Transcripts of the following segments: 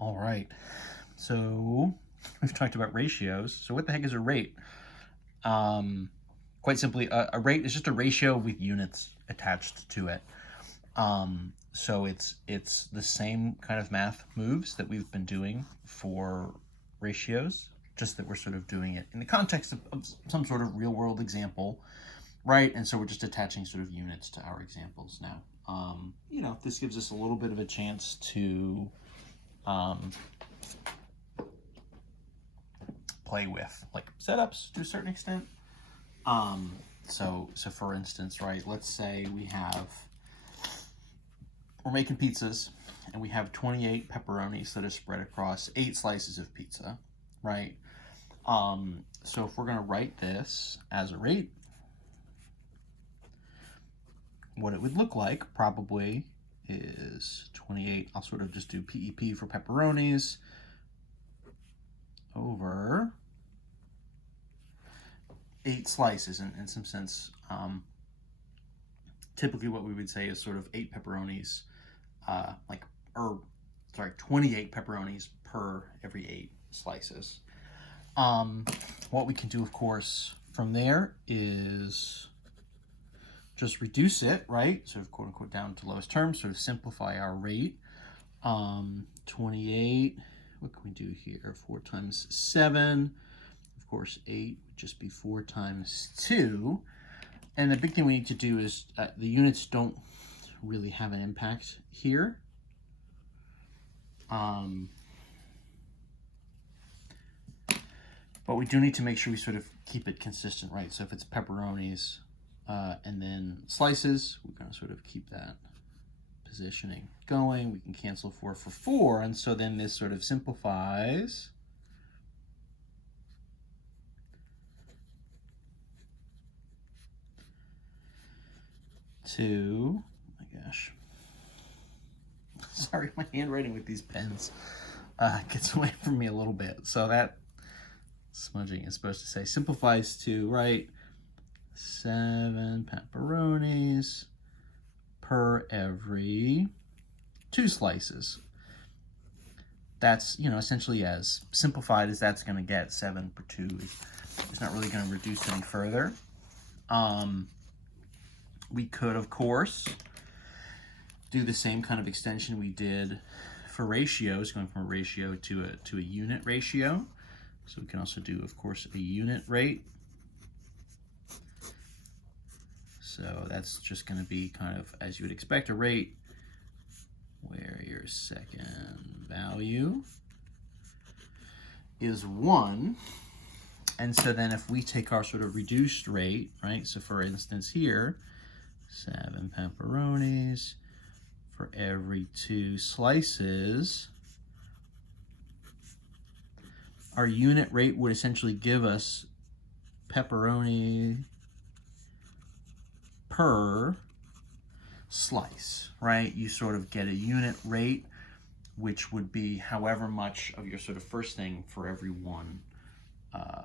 All right, so we've talked about ratios. So what the heck is a rate? Quite simply, a rate is just a ratio with units attached to it. So it's the same kind of math moves that we've been doing for ratios, just that we're sort of doing it in the context of some sort of real world example, right? And so we're just attaching sort of units to our examples now. This gives us a little bit of a chance to play with like setups to a certain extent. So for instance, right, let's say we're making pizzas and we have 28 pepperonis that are spread across 8 slices of pizza, right? So if we're going to write this as a rate, what it would look like probably is 28. I'll sort of just do PEP for pepperonis over 8 slices in some sense. Typically what we would say is sort of 8 pepperonis, 28 pepperonis per every 8 slices. What we can do, of course, from there is just reduce it, right? Sort of quote unquote down to lowest terms, sort of simplify our rate. 28, what can we do here? 4 times 7, of course 8 would just be 4 times 2. And the big thing we need to do is the units don't really have an impact here. But we do need to make sure we sort of keep it consistent, right? So if it's pepperonis and then slices, we're going to sort of keep that positioning going. We can cancel 4 for 4, and so then this sort of simplifies to, oh my gosh, sorry, my handwriting with these pens gets away from me a little bit. So that smudging is supposed to say simplifies to, right, 7 pepperonis per every 2 slices. That's, essentially as simplified as that's going to get. 7 per 2 is not really going to reduce any further. We could, of course, do the same kind of extension we did for ratios, going from a ratio to a unit ratio. So we can also do, of course, a unit rate. So that's just going to be kind of, as you would expect, a rate where your second value is 1. And so then if we take our sort of reduced rate, right? So for instance here, 7 pepperonis for every 2 slices, our unit rate would essentially give us pepperoni per slice, right? You sort of get a unit rate, which would be however much of your sort of first thing for every one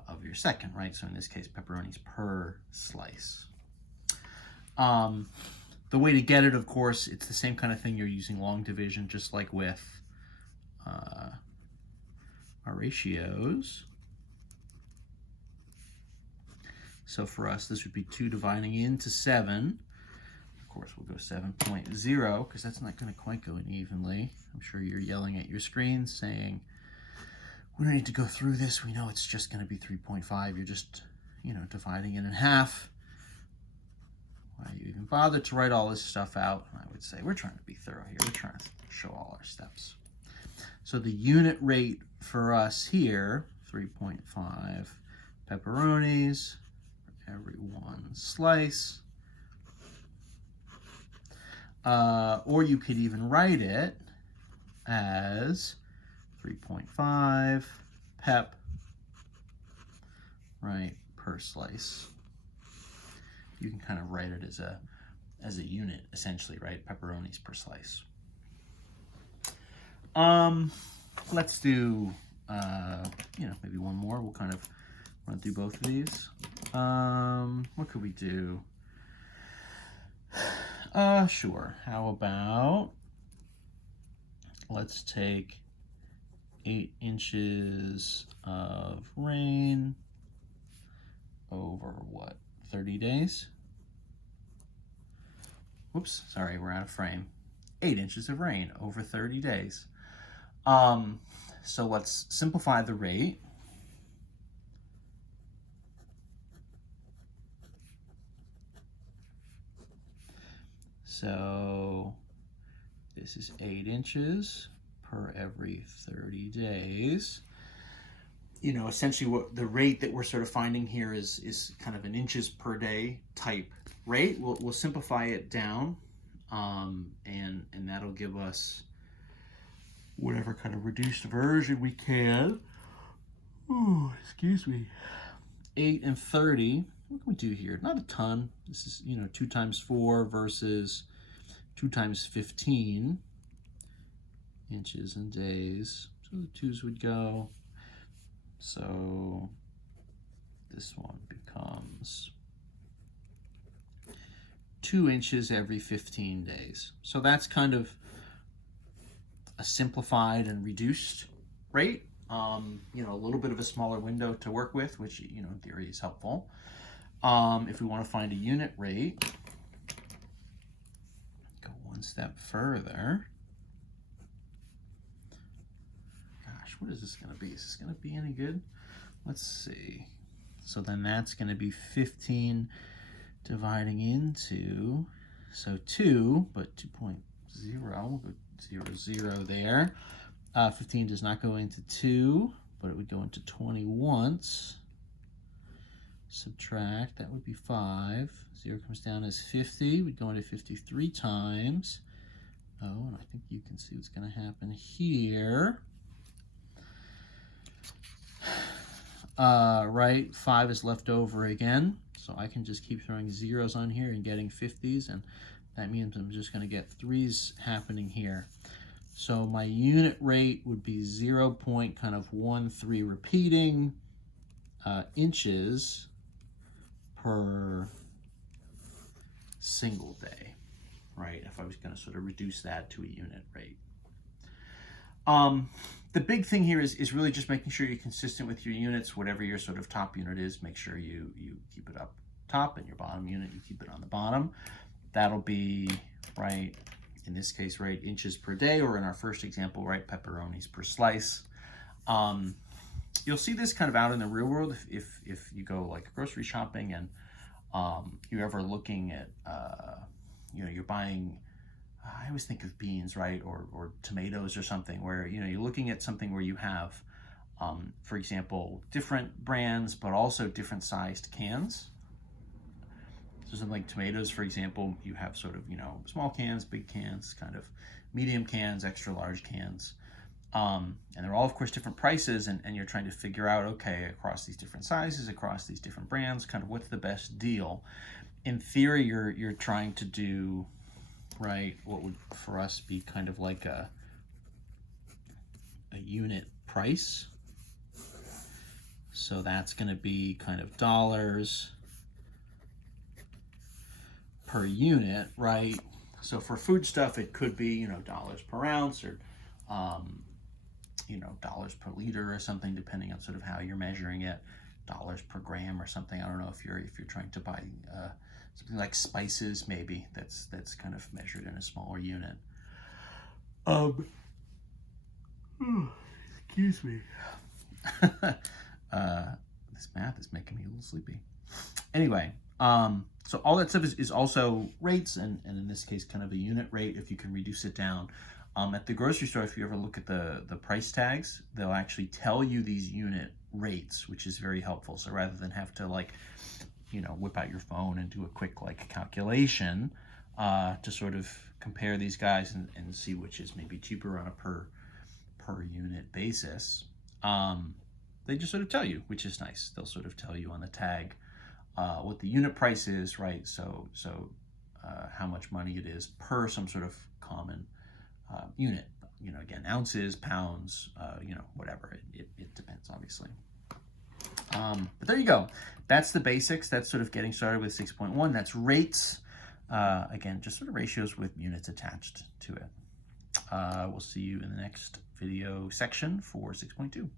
of your second, right? So in this case, pepperonis per slice. The way to get it, of course, it's the same kind of thing. You're using long division, just like with our ratios. So for us, this would be 2 dividing into 7. Of course, we'll go 7.0 because that's not going to quite go in evenly. I'm sure you're yelling at your screen saying, we don't need to go through this. We know it's just going to be 3.5. You're just, dividing it in half. Why you even bother to write all this stuff out? I would say we're trying to be thorough here. We're trying to show all our steps. So the unit rate for us here, 3.5 pepperonis for every 1 slice. Or you could even write it as 3.5 pep, right, per slice. You can kind of write it as a unit, essentially, right? Pepperonis per slice. Let's do, maybe one more. We'll kind of run through both of these. What could we do? Sure. How about, let's take 8 inches of rain over what, 30 days? Whoops, sorry, we're out of frame. 8 inches of rain over 30 days. So let's simplify the rate. So this is 8 inches per every 30 days. You know, essentially what the rate that we're sort of finding here is kind of an inches per day type rate. We'll simplify it down, and that'll give us whatever kind of reduced version we can. Oh, excuse me. 8 and 30. What can we do here? Not a ton. This is, you know, 2 times 4 versus 2 times 15 inches and days. So the 2's would go. So this one becomes 2 inches every 15 days. So that's kind of a simplified and reduced rate. You know, a little bit of a smaller window to work with, which, you know, in theory is helpful. If we want to find a unit rate, go one step further. Gosh, what is this going to be? Is this going to be any good? Let's see. So then that's going to be 15 dividing into, so 2, but 2.0, we'll go 0, 0 there. 15 does not go into 2, but it would go into 20 once. Subtract, that would be 5. 0 comes down as 50. We'd go into 53 times. Oh, and I think you can see what's going to happen here. Right, 5 is left over again. So I can just keep throwing zeros on here and getting 50s, and that means I'm just going to get 3s happening here. So my unit rate would be 0.13 repeating inches per single day, right? If I was going to sort of reduce that to a unit rate. The big thing here is really just making sure you're consistent with your units. Whatever your sort of top unit is, make sure you keep it up top, and your bottom unit, you keep it on the bottom. That'll be, right, in this case, right, inches per day, or in our first example, right, pepperonis per slice. You'll see this kind of out in the real world if you go like grocery shopping and you're ever looking at, you know, you're buying, I always think of beans, right, or tomatoes or something, where, you know, you're looking at something where you have, for example, different brands, but also different sized cans. So something like tomatoes, for example, you have sort of, you know, small cans, big cans, kind of medium cans, extra large cans. And they're all, of course, different prices, and you're trying to figure out, okay, across these different sizes, across these different brands, kind of what's the best deal. In theory, you're trying to do, right, what would for us be kind of like a unit price. So that's going to be kind of dollars per unit, right? So for food stuff, it could be, you know, dollars per ounce, or you know, dollars per liter or something, depending on sort of how you're measuring it. Dollars per gram or something. I don't know if you're trying to buy something like spices, maybe that's kind of measured in a smaller unit. Excuse me. This math is making me a little sleepy. Anyway, so all that stuff is also rates, and in this case, kind of a unit rate if you can reduce it down. At the grocery store, if you ever look at the price tags, they'll actually tell you these unit rates, which is very helpful. So rather than have to, like, you know, whip out your phone and do a quick like calculation to sort of compare these guys and see which is maybe cheaper on a per unit basis, they just sort of tell you, which is nice. They'll sort of tell you on the tag what the unit price is, right? So how much money it is per some sort of common unit. You know, again, ounces, pounds, you know, whatever. It depends, obviously. But there you go. That's the basics. That's sort of getting started with 6.1. That's rates. Again, just sort of ratios with units attached to it. We'll see you in the next video section for 6.2.